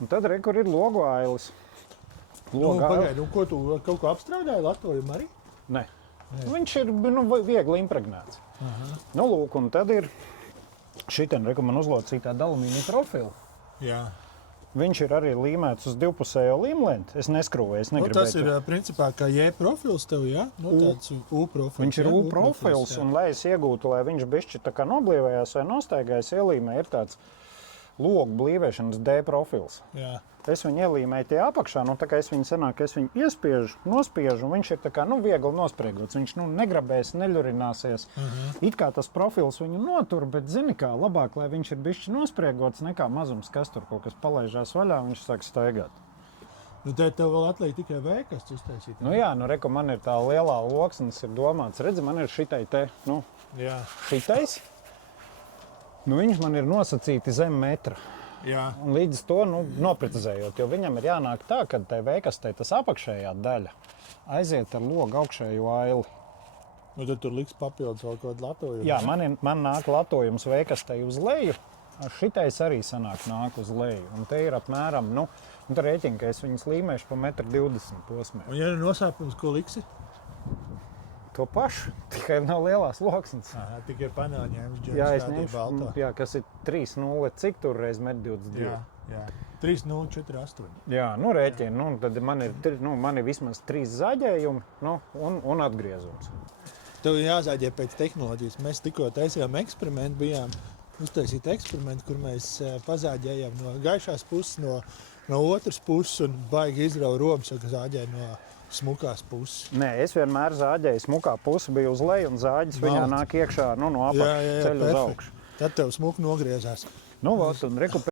Un tad re, kur ir logu ailes. Pagaidi, un ko tu kaut ko apstrādāji latojumu arī? Nē. Viņš ir viegli impregnēts. Nu, lūk, un tad ir šitien, re, kur man uzlocītā alumīnija profila. Jā. Viņš ir arī līmēts uz divpusējo līmlenti. Es neskrūvēju, es negribu. Tas ir principā kā J-profils tev, jā? Tāds U-profils. Viņš ir U-profils, un lai es iegūtu, lai viņš bišķi tā kā noblīvējās vai nostaigājās ielīmē, ir tāds logu blīvēšanas D-profils. Jā. Es viņu ielīmēju tie apakšā, nu tā kā es viņu sanāk, es viņu iespiežu, nospiežu, un viņš ir tā kā, viegli nospriegots. Viņš, negrabēs, neļurināsies. It kā tas profils viņu notur, bet zini kā, labāk, lai viņš ir bišķi nospriegots, nekā mazums, kas tur kaut kas palaižās vaļā, un viņš sāk staigāt. Nu, tad tev vēl atliek tikai veikasts uztaisīt. Nu jā, reku, man ir tā lielā loksnes, ir domāts, redzi, man ir šitai te, Jā. šitais. Viņš man ir nosacīti zem metra. Jā. Un līdz to noprecizējot, jo viņam ir jānāk tā, ka tai veikastei tas apakšējā daļa aiziet ar logu augšējo aili. Nu, tad tur liks papildus vēl kaut kādu latojumu. Jā, man nāk latojums veikastei uz leju, šitais arī nāk uz leju. Un te ir apmēram, tu rēķini, ka es viņus līmēšu pa 1,20 m posmē. Un ja ir nosāpums, ko liksi? To pašu, tikai nav lielās loksnes. Aha, tikai paneļņēmis Jā, es ņemšu, kas ir 3,0, cik tur reiz 1,22 m. Jā. 3,048. Jā, rēķini, tad man ir vismaz 3 zaģējumi, un atgriezums. Tev jāzāģē pēc tehnoloģijas. Mēs tikko taisījām eksperimentu, bijām uztaisīt eksperimentu, kur mēs pazāģējām no gaišās puses, no otras puses un baigi izrauj romas, ka zāģēja no smukās puses. Nē, es vienmēr zāģēju, smukā puse bija uz leju un zāģis viņā nāk iekšā, no apakšas ceļu uz augšu. Tad tev smuki nogriezās. Un reku